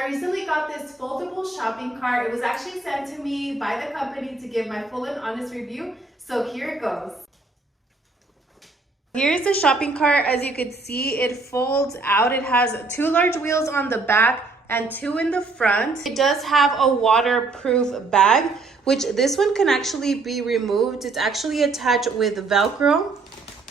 I recently got this foldable shopping cart. It was actually sent to me by the company to give my full and honest review. So here it goes. Here's the shopping cart. As you can see, it folds out. It has 2 large wheels on the back and 2 in the front. It does have a waterproof bag, which this one can actually be removed. It's actually attached with Velcro.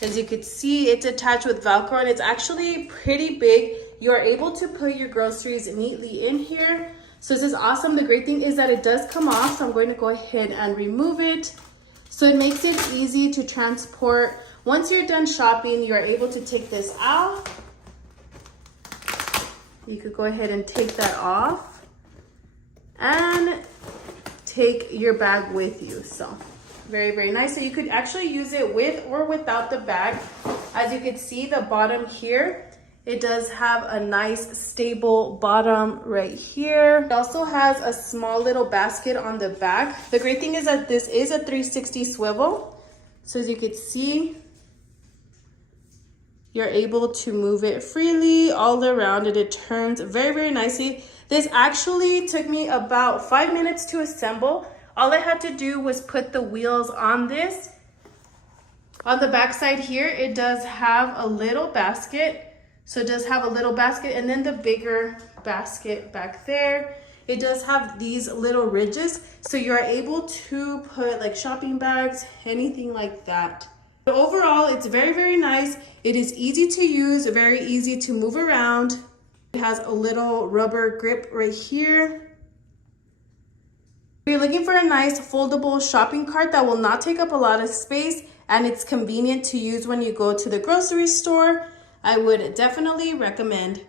As you can see, it's attached with Velcro and it's actually pretty big. You are able to put your groceries neatly in here. So this is awesome. The great thing is that it does come off. So I'm going to go ahead and remove it. So it makes it easy to transport. Once you're done shopping, you are able to take this out. You could go ahead and take that off and take your bag with you. So very, very nice. So you could actually use it with or without the bag. As you can see, the bottom here, it does have a nice stable bottom right here. It also has a small little basket on the back. The great thing is that this is a 360 swivel. So as you can see, you're able to move it freely all around it. It turns very, very nicely. This actually took me about 5 minutes to assemble. All I had to do was put the wheels on this. On the back side here, it does have a little basket. So it does have a little basket and then the bigger basket back there. It does have these little ridges. So you're able to put like shopping bags, anything like that. But overall, it's very, very nice. It is easy to use, very easy to move around. It has a little rubber grip right here. If you're looking for a nice foldable shopping cart that will not take up a lot of space and it's convenient to use when you go to the grocery store, I would definitely recommend